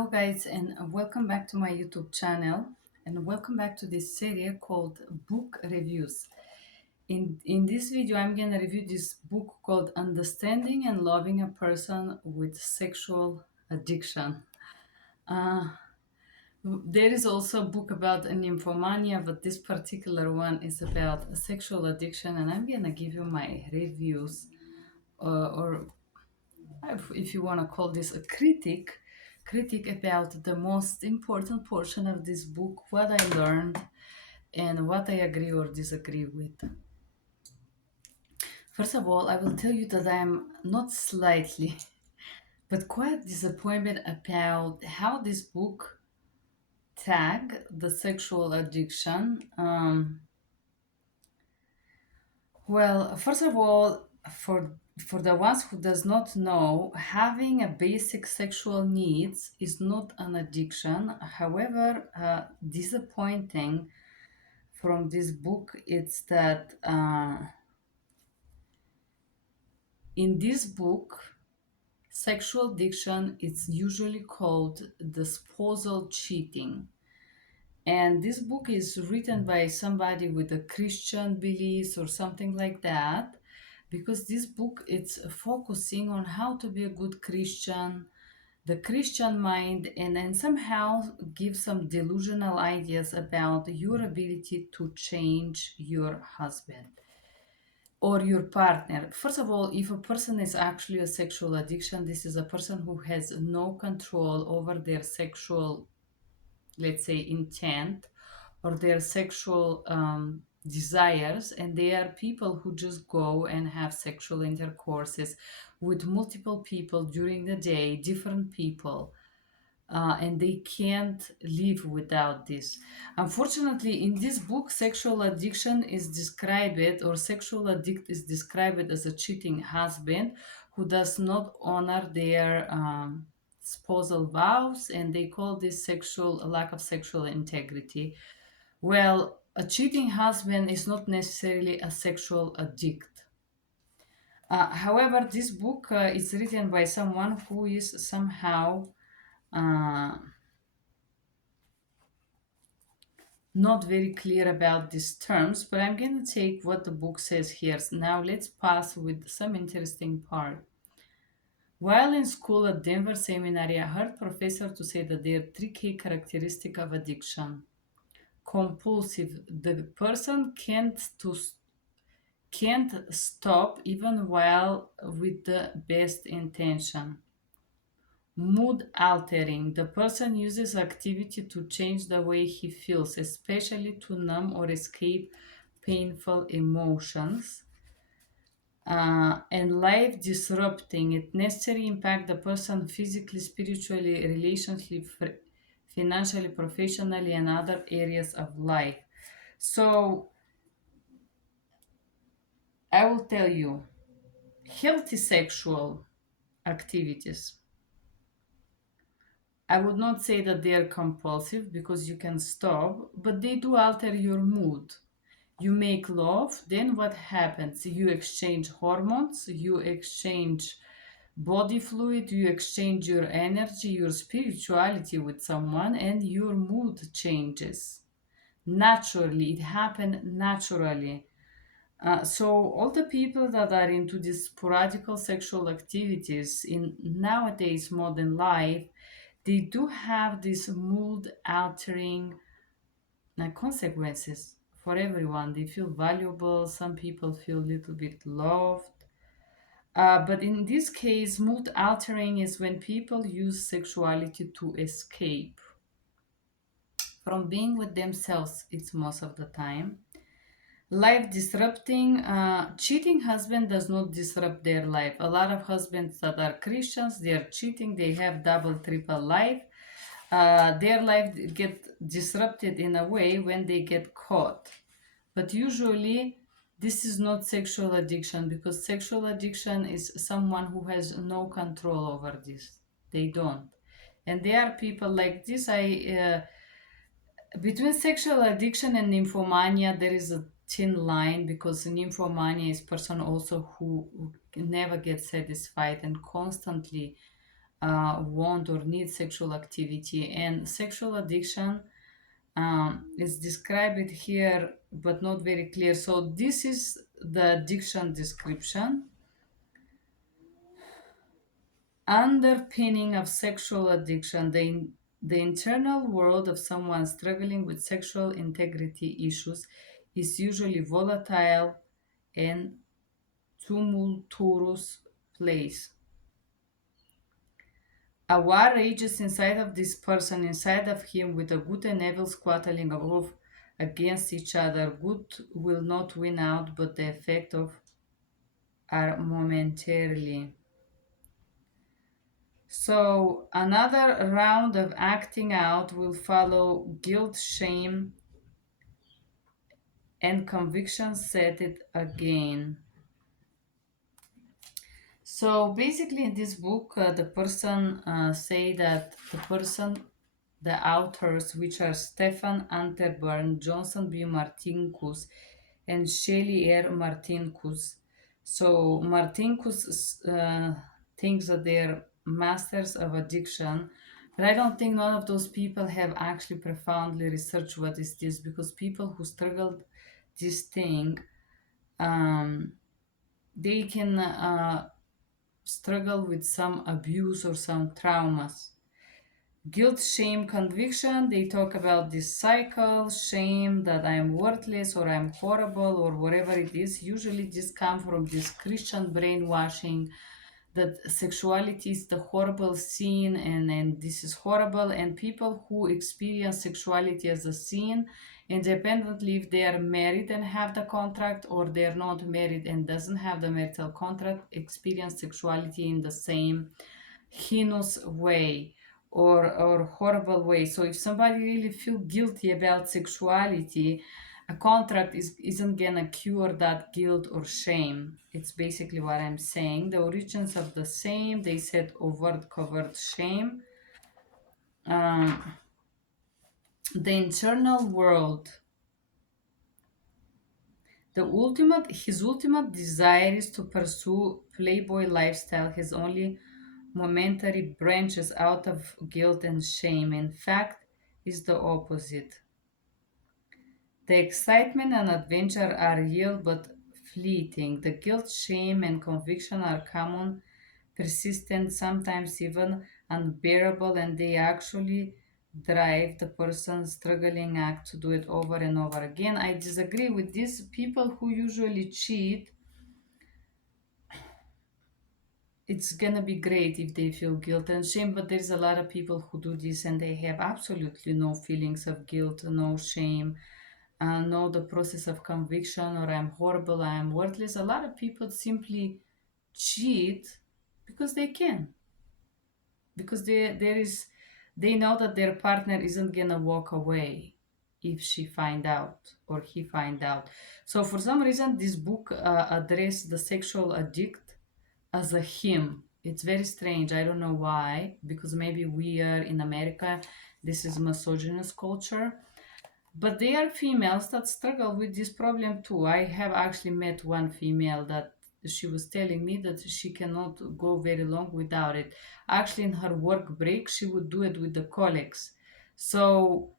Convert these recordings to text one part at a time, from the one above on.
Hello, guys, and welcome back to my YouTube channel. And welcome back to this series called Book Reviews. In this video, I'm going to review this book called Understanding and Loving a Person with Sexual Addiction. Uh, there is also a book about nymphomania, but this particular one is about sexual addiction, and I'm going to give you my reviews, or if you want to call this a critic about the most important portion of this book, what I learned and what I agree or disagree with. First of all, I will tell you that I'm not slightly but quite disappointed about how this book tag the sexual addiction. Well, first of all, for the ones who does not know, having a basic sexual needs is not an addiction. However, disappointing from this book it's that in this book, sexual addiction is usually called disposal cheating. And this book is written by somebody with a Christian beliefs or something like that, because this book it's focusing on how to be a good Christian, the Christian mind, and then somehow give some delusional ideas about your ability to change your husband or your partner. First of all, if a person is actually a sexual addiction, this is a person who has no control over their sexual, let's say, intent or their sexual desires, and they are people who just go and have sexual intercourses with multiple people during the day, different people, and they can't live without this. Unfortunately, in this book, sexual addiction is described, or sexual addict is described as a cheating husband who does not honor their spousal vows, and they call this a lack of sexual integrity. Well, a cheating husband is not necessarily a sexual addict. However, this book is written by someone who is somehow uh, not very clear about these terms, but I'm going to take what the book says here. Now let's pass with some interesting part. While in school at Denver Seminary, I heard professor to say that there are three key characteristics of addiction. Compulsive, the person can't stop even while with the best intention. Mood altering, the person uses activity to change the way he feels, especially to numb or escape painful emotions. And life disrupting, it necessarily impact the person physically, spiritually, relationally, financially, professionally, and other areas of life. So I will tell you, healthy sexual activities, I would not say that they are compulsive because you can stop, but they do alter your mood. You make love, then what happens? You exchange hormones, you exchange body fluid, you exchange your energy, your spirituality with someone, and your mood changes. Naturally, it happens naturally. So all the people that are into these sporadic sexual activities in nowadays modern life, they do have these mood altering consequences for everyone. They feel valuable. Some people feel a little bit loved. But in this case, mood altering is when people use sexuality to escape from being with themselves. It's most of the time. Life disrupting, cheating husband does not disrupt their life. A lot of husbands that are Christians, they are cheating, they have double, triple life. Their life get disrupted in a way when they get caught. But usually, this is not sexual addiction, because sexual addiction is someone who has no control over this. They don't. And there are people like this. Between sexual addiction and nymphomania, there is a thin line, because nymphomania is person also who never gets satisfied and constantly want or need sexual activity. And sexual addiction is described here but not very clear. So this is the addiction description. Underpinning of sexual addiction, the internal world of someone struggling with sexual integrity issues is usually volatile and tumultuous place. A war rages inside of this person, inside of him, with a good and evil squabbling of against each other. Good will not win out, but the effect of are momentarily. So another round of acting out will follow. Guilt, shame, and conviction set it again. So basically, in this book, the person say that the authors, which are Stefan Unterburn, Johnson B. Martinkus, and Shelley R. Martinkus. So Martinkus thinks that they're masters of addiction, but I don't think none of those people have actually profoundly researched what is this, because people who struggled this thing, um, they can struggle with some abuse or some traumas. Guilt, shame, conviction, they talk about this cycle, shame that I'm worthless or I'm horrible or whatever it is. Usually this comes from this Christian brainwashing that sexuality is the horrible sin, and this is horrible. And people who experience sexuality as a sin, independently if they are married and have the contract, or they're not married and doesn't have the marital contract, experience sexuality in the same heinous way, or horrible way. So if somebody really feel guilty about sexuality, a contract isn't gonna cure that guilt or shame. It's basically what I'm saying. The origins of the same, they said overt covert shame. um, the internal world, his ultimate desire is to pursue playboy lifestyle. His only momentary branches out of guilt and shame. In fact, is the opposite. The excitement and adventure are real but fleeting. The guilt, shame, and conviction are common, persistent, sometimes even unbearable, and they actually drive the person struggling act to do it over and over again. I disagree with these people who usually cheat. It's gonna be great if they feel guilt and shame, but there's a lot of people who do this and they have absolutely no feelings of guilt, no shame, no the process of conviction, or I'm horrible, I'm worthless. A lot of people simply cheat because they can, because they know that their partner isn't gonna walk away if she find out or he find out. So for some reason this book addressed the sexual addict as a him. It's very strange. I don't know why, because maybe we are in America, this is misogynist culture, but there are females that struggle with this problem too. I have actually met one female that she was telling me that she cannot go very long without it. Actually, in her work break, she would do it with the colleagues. So,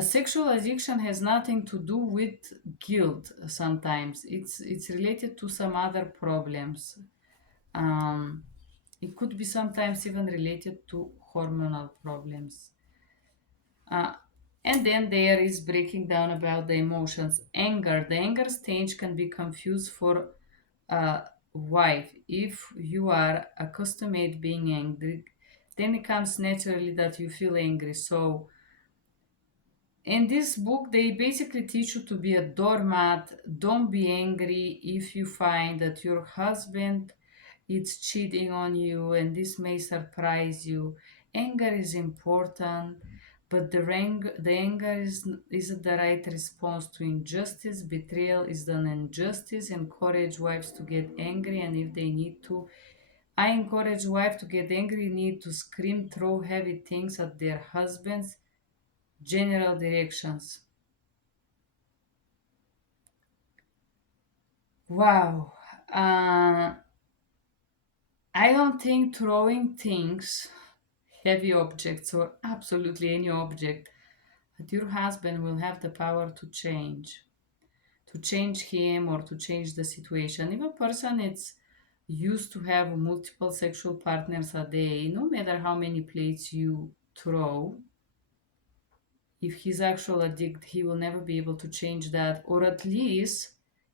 sexual addiction has nothing to do with guilt. Sometimes it's related to some other problems. Um, it could be sometimes even related to hormonal problems. Uh, and then there is breaking down about the emotions. Anger. The anger stage can be confused for a wife. If you are accustomed being angry, then it comes naturally that you feel angry. So in this book, they basically teach you to be a doormat. Don't be angry if you find that your husband is cheating on you, and this may surprise you. Anger is important, but the anger isn't the right response to injustice. Betrayal is an injustice. Encourage wives to get angry, and if they need to, I encourage wives to get angry, need to scream, throw heavy things at their husbands. General directions. Wow. Uh, I don't think throwing things, heavy objects, or absolutely any object at your husband will have the power to change him or to change the situation. If a person is used to have multiple sexual partners a day, no matter how many plates you throw, if he's actual addict, he will never be able to change that. Or at least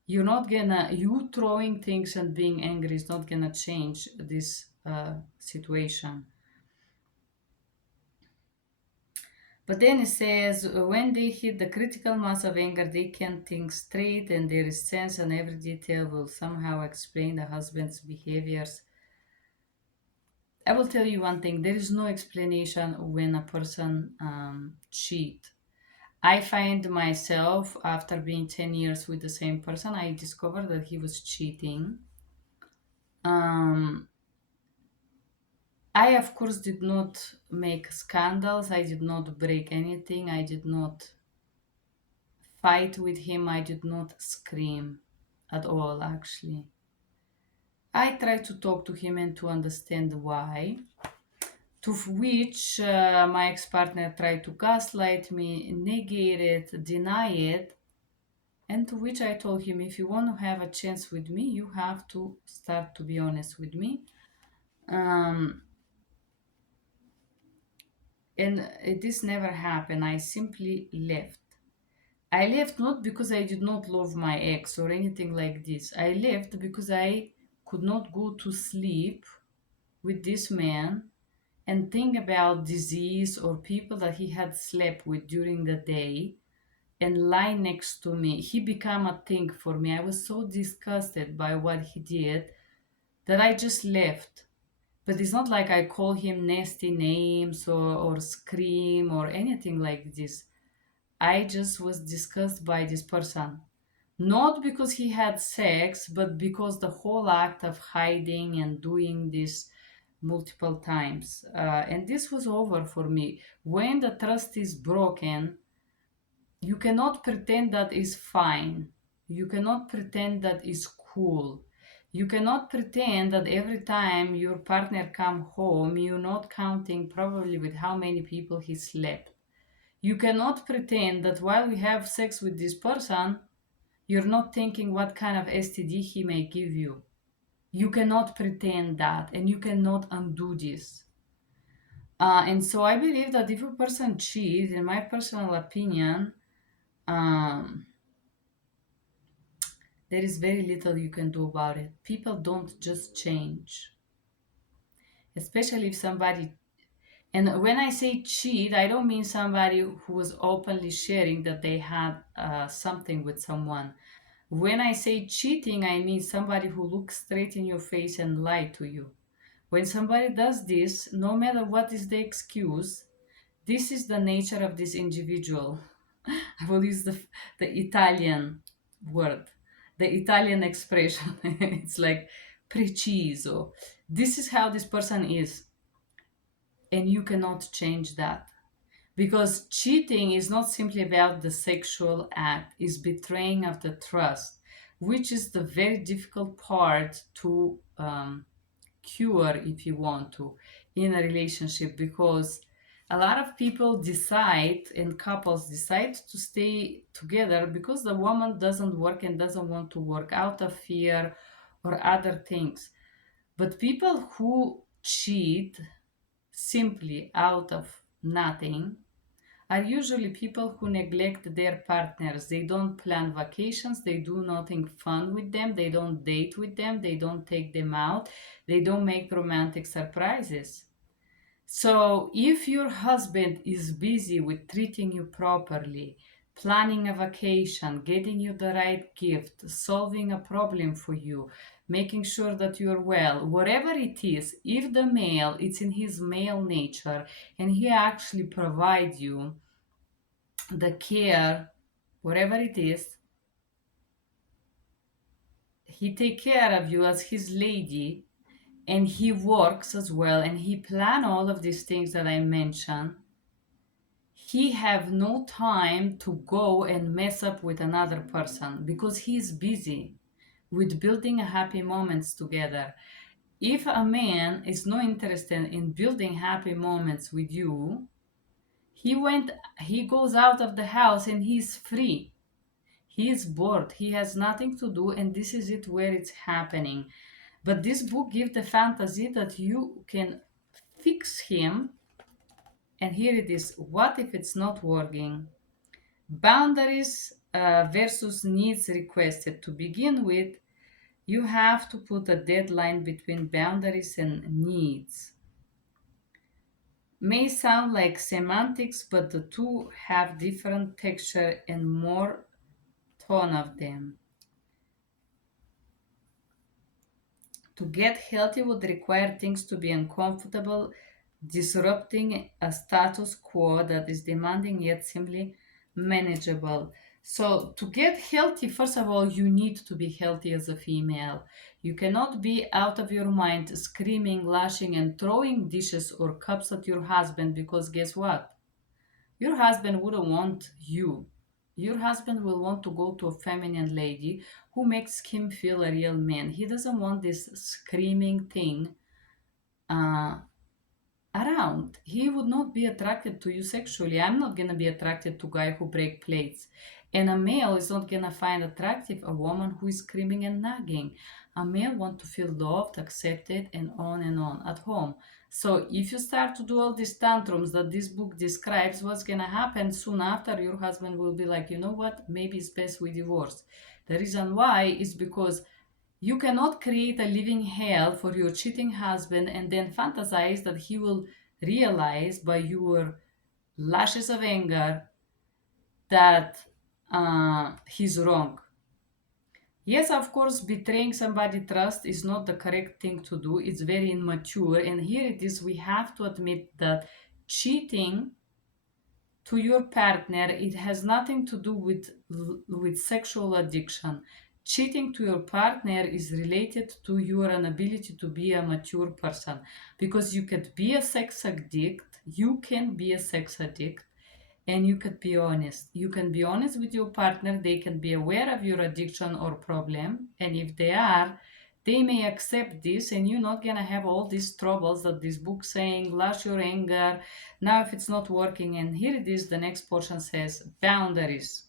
you throwing things and being angry is not gonna change this situation. But then it says when they hit the critical mass of anger, they can think straight, and their sense and every detail will somehow explain the husband's behaviors. I will tell you one thing: there is no explanation when a person cheat. I find myself after being 10 years with the same person, I discovered that he was cheating. Um, I of course did not make scandals. I did not break anything. I did not fight with him. I did not scream at all, actually. I tried to talk to him and to understand why. To which my ex partner tried to gaslight me, negate it, deny it. And to which I told him, if you want to have a chance with me, you have to start to be honest with me. Um, and this never happened. I simply left. I left not because I did not love my ex or anything like this. I left because I could not go to sleep with this man and think about disease or people that he had slept with during the day and lie next to me. He became a thing for me. I was so disgusted by what he did that I just left. But it's not like I call him nasty names or scream or anything like this. I just was disgusted by this person. Not because he had sex, but because the whole act of hiding and doing this multiple times. And this was over for me. When the trust is broken, you cannot pretend that is fine. You cannot pretend that is cool. You cannot pretend that every time your partner come home, you're not counting probably with how many people he slept. You cannot pretend that while we have sex with this person, you're not thinking what kind of STD he may give you. You cannot pretend that, and you cannot undo this. And so I believe that if a person cheats, in my personal opinion, um, there is very little you can do about it. People don't just change, especially if somebody. And when I say cheat, I don't mean somebody who was openly sharing that they had something with someone. When I say cheating, I mean somebody who looks straight in your face and lie to you. When somebody does this, no matter what is the excuse, this is the nature of this individual. I will use the Italian word, the Italian expression. It's like preciso. This is how this person is, and you cannot change that. Because cheating is not simply about the sexual act, it's betraying of the trust, which is the very difficult part to cure, if you want to, in a relationship. Because a lot of people decide and couples decide to stay together because the woman doesn't work and doesn't want to work out of fear or other things. But people who cheat simply out of nothing are usually people who neglect their partners. They don't plan vacations, they do nothing fun with them, they don't date with them, they don't take them out, they don't make romantic surprises. So, if your husband is busy with treating you properly, planning a vacation, getting you the right gift, solving a problem for you, making sure that you're well, whatever it is, if the male, it's in his male nature and he actually provides you the care, whatever it is, he take care of you as his lady, and he works as well, and he plan all of these things that I mentioned. He have no time to go and mess up with another person because he's busy with building a happy moments together. if a man is not interested in building happy moments with you, he went he goes out of the house and he's free. He is bored, he has nothing to do, and this is it where it's happening. But this book gives the fantasy that you can fix him. And here it is: what if it's not working? Boundaries versus needs requested. To begin with, you have to put a deadline between boundaries and needs. May sound like semantics, but the two have different texture and more tone of them. To get healthy would require things to be uncomfortable, disrupting a status quo that is demanding yet simply manageable. So, to get healthy, first of all, you need to be healthy as a female. You cannot be out of your mind screaming, lashing, and throwing dishes or cups at your husband because guess what? Your husband wouldn't want you. Your husband will want to go to a feminine lady who makes him feel a real man. He doesn't want this screaming thing uh, around. He would not be attracted to you sexually. I'm not gonna be attracted to guy who break plates. And a male is not gonna find attractive a woman who is screaming and nagging. A male want to feel loved, accepted, and on at home. So if you start to do all these tantrums that this book describes, what's gonna happen soon after, your husband will be like, you know what, maybe it's best we divorce. The reason why is because you cannot create a living hell for your cheating husband and then fantasize that he will realize by your lashes of anger that he's wrong. Yes, of course, betraying somebody trust is not the correct thing to do. It's very immature. And here it is, we have to admit that cheating to your partner, it has nothing to do with sexual addiction. Cheating to your partner is related to your inability to be a mature person, because you can be a sex addict, and you could be honest. You can be honest with your partner. They can be aware of your addiction or problem, and if they are, they may accept this, and you're not gonna have all these troubles that this book saying, lash your anger. Now, if it's not working, and here it is, the next portion says boundaries.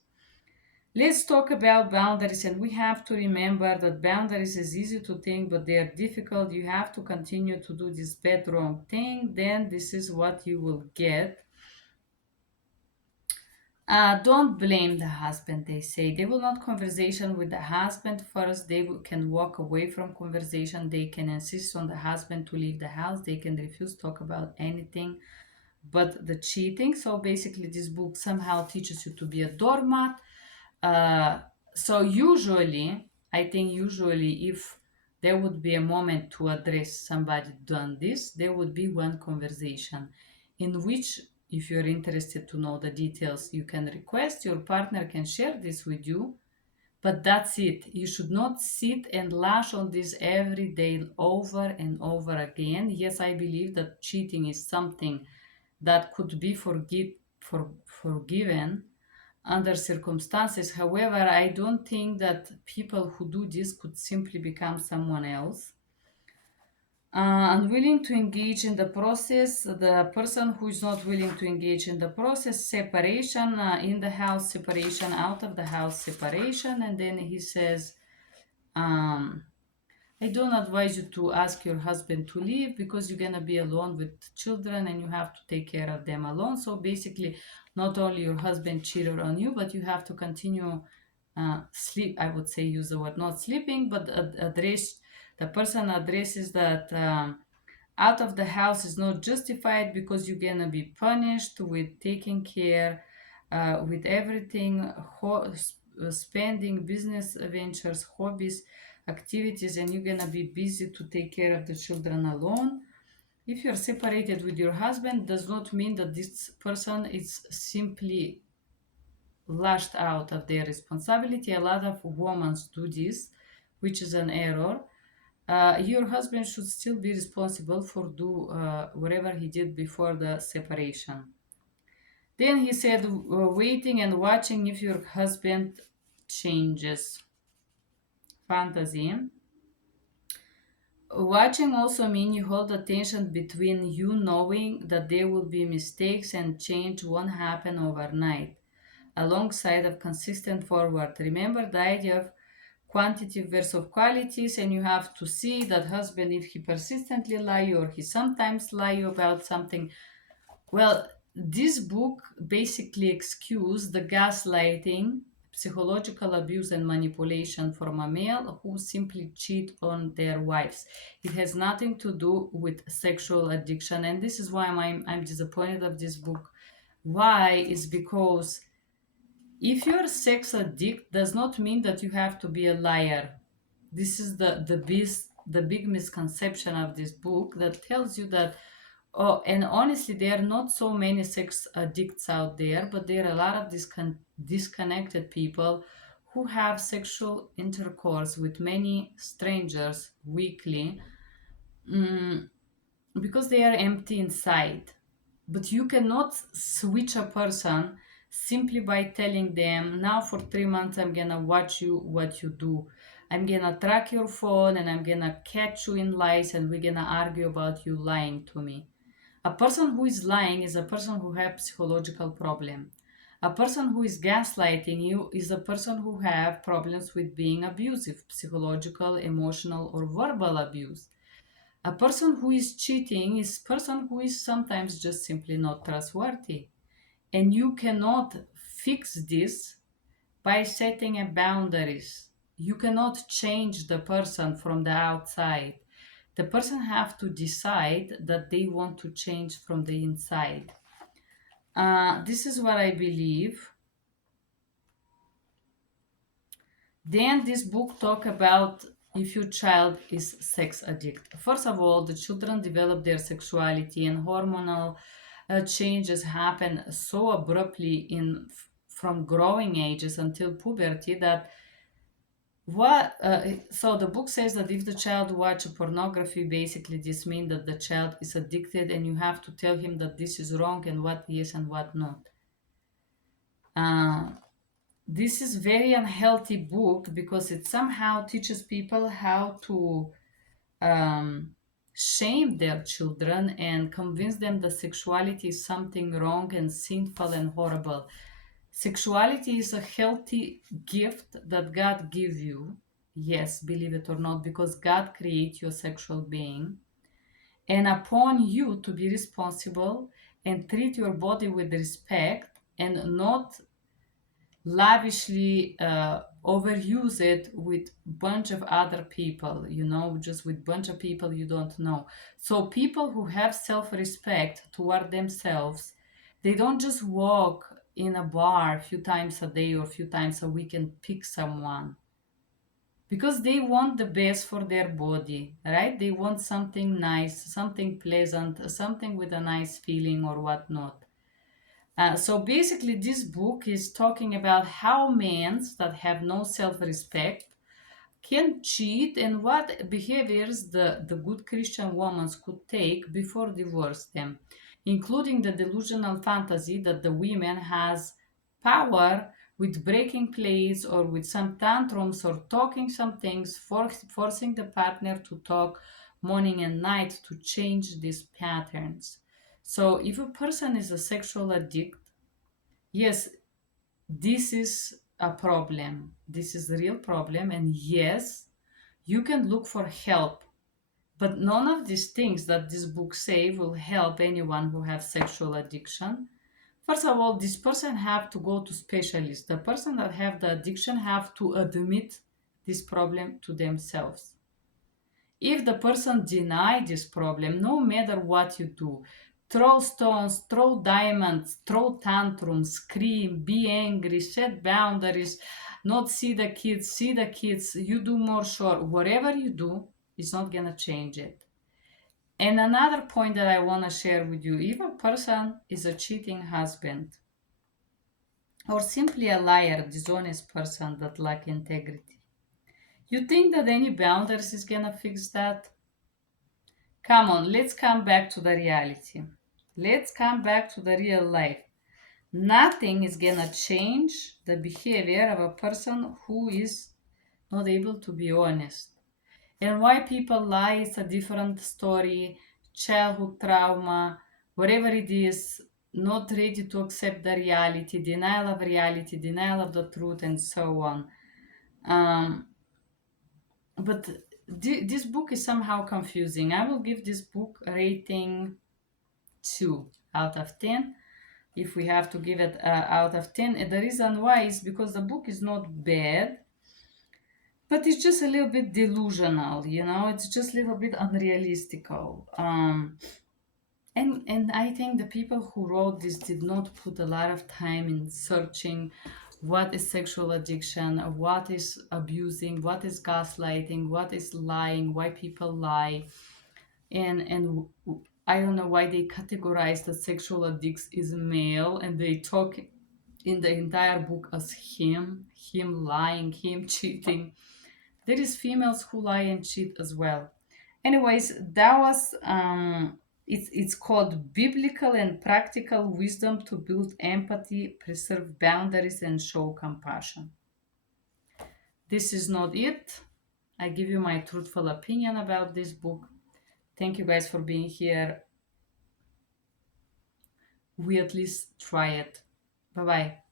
Let's talk about boundaries, and we have to remember that boundaries is easy to think, but they are difficult. You have to continue to do this bad wrong thing, then this is what you will get. Don't blame the husband, they say. They will not conversation with the husband first. Can walk away from conversation. They can insist on the husband to leave the house. They can refuse to talk about anything but the cheating. So basically, this book somehow teaches you to be a doormat. Uh, so usually, I think usually if there would be a moment to address somebody done this, there would be one conversation in which, if you're interested to know the details, you can request your partner can share this with you, but that's it. You should not sit and lash on this every day over and over again. Yes, I believe that cheating is something that could be forgiven under circumstances. However, I don't think that people who do this could simply become someone else. Unwilling to engage in the process, the person who is not willing to engage in the process, separation, in the house separation, out of the house separation. And then he says, um, I don't advise you to ask your husband to leave because you're gonna be alone with children and you have to take care of them alone. So basically, not only your husband cheated on you, but you have to continue sleep. I would say use the word not sleeping, but address the person addresses that out of the house is not justified because you're gonna be punished with taking care, with everything, spending, business ventures, hobbies, activities, and you're gonna be busy to take care of the children alone. If you're separated with your husband, does not mean that this person is simply lashed out of their responsibility. A lot of women do this, which is an error. Your husband should still be responsible for do whatever he did before the separation. Then he said, waiting and watching if your husband changes. Fantasy. Watching also mean you hold the tension between you knowing that there will be mistakes and change won't happen overnight, alongside of consistent forward. Remember the idea of quantity versus qualities, and you have to see that husband if he persistently lie or he sometimes lie about something. Well, this book basically excused the gaslighting, psychological abuse, and manipulation from a male who simply cheat on their wives. It has nothing to do with sexual addiction, and this is why I'm disappointed of this book. Why is because if you're sex addict does not mean that you have to be a liar. This is the big misconception of this book that tells you that. Oh, and honestly, there are not so many sex addicts out there, but there are a lot of disconnected people who have sexual intercourse with many strangers weekly, mm, because they are empty inside. But you cannot switch a person simply by telling them, now for 3 months, I'm gonna watch you what you do. I'm gonna track your phone and I'm gonna catch you in lies and we're gonna argue about you lying to me. A person who is lying is a person who has psychological problem. A person who is gaslighting you is a person who have problems with being abusive, psychological, emotional, or verbal abuse. A person who is cheating is a person who is sometimes just simply not trustworthy. And you cannot fix this by setting a boundaries. You cannot change the person from the outside. The person have to decide that they want to change from the inside. This is what I believe. Then this book talk about if your child is sex addict. First of all, the children develop their sexuality and hormonal changes happen so abruptly from growing ages until puberty that what so the book says that if the child watch pornography, basically this means that the child is addicted and you have to tell him that this is wrong and what yes and what not. uh, this is very unhealthy book because it somehow teaches people how to um, shame their children and convince them that sexuality is something wrong and sinful and horrible. Sexuality is a healthy gift that God gives you. Yes, believe it or not, because God creates your sexual being. And upon you to be responsible and treat your body with respect and not lavishly overuse it with bunch of other people, just with bunch of people you don't know. So people who have self-respect toward themselves, they don't just walk in a bar a few times a day or a few times a week and pick someone because they want the best for their body, right? They want something nice, something pleasant, something with a nice feeling or whatnot. So basically, this book is talking about how men that have no self respect can cheat and what behaviors the good Christian women could take before divorce them, including the delusional fantasy that the women has power with breaking plates or with some tantrums or talking some things, forcing the partner to talk morning and night to change these patterns. So if a person is a sexual addict, yes, this is a problem. This is the real problem. And yes, you can look for help. But none of these things that this book say will help anyone who has sexual addiction. First of all, this person have to go to specialists. The person that have the addiction have to admit this problem to themselves. If the person deny this problem, no matter what you do, throw stones, throw diamonds, throw tantrums, scream, be angry, set boundaries, not see the kids, you do more sure, whatever you do, it's not gonna change it. And another point that I want to share with you, if a person is a cheating husband or simply a liar, dishonest person that lack integrity, you think that any boundaries is gonna fix that? Come on, let's come back to the reality. Let's come back to the real life. Nothing is gonna change the behavior of a person who is not able to be honest. And why people lie is a different story, childhood trauma, whatever it is, not ready to accept the reality, denial of the truth, and so on. Um, but this book is somehow confusing. I will give this book a rating 2 out of 10 if we have to give it out of 10. And the reason why is because the book is not bad, but it's just a little bit delusional, it's just a little bit unrealistical. And I think the people who wrote this did not put a lot of time in searching what is sexual addiction, what is abusing, what is gaslighting, what is lying, why people lie. And I don't know why they categorize that sexual addicts is male, and they talk in the entire book as him lying, him cheating. There is females who lie and cheat as well. Anyways, that was it's called Biblical and Practical Wisdom to Build Empathy, Preserve Boundaries, and Show Compassion. This is not it. I give you my truthful opinion about this book. Thank you guys for being here. We at least try it. Bye bye.